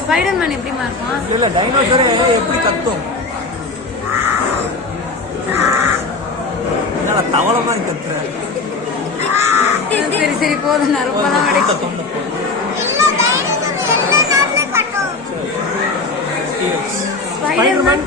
Spiderman எப்படிமா இருக்கும்? இல்ல டைனோசரே எப்படி கத்தும்? என்னடா தவளை மாதிரி கத்துற? சரி சரி போதும், நான் ரொம்பலாம் தொண்டை தொண்டை போதும். ஸ்பைடர்மேன்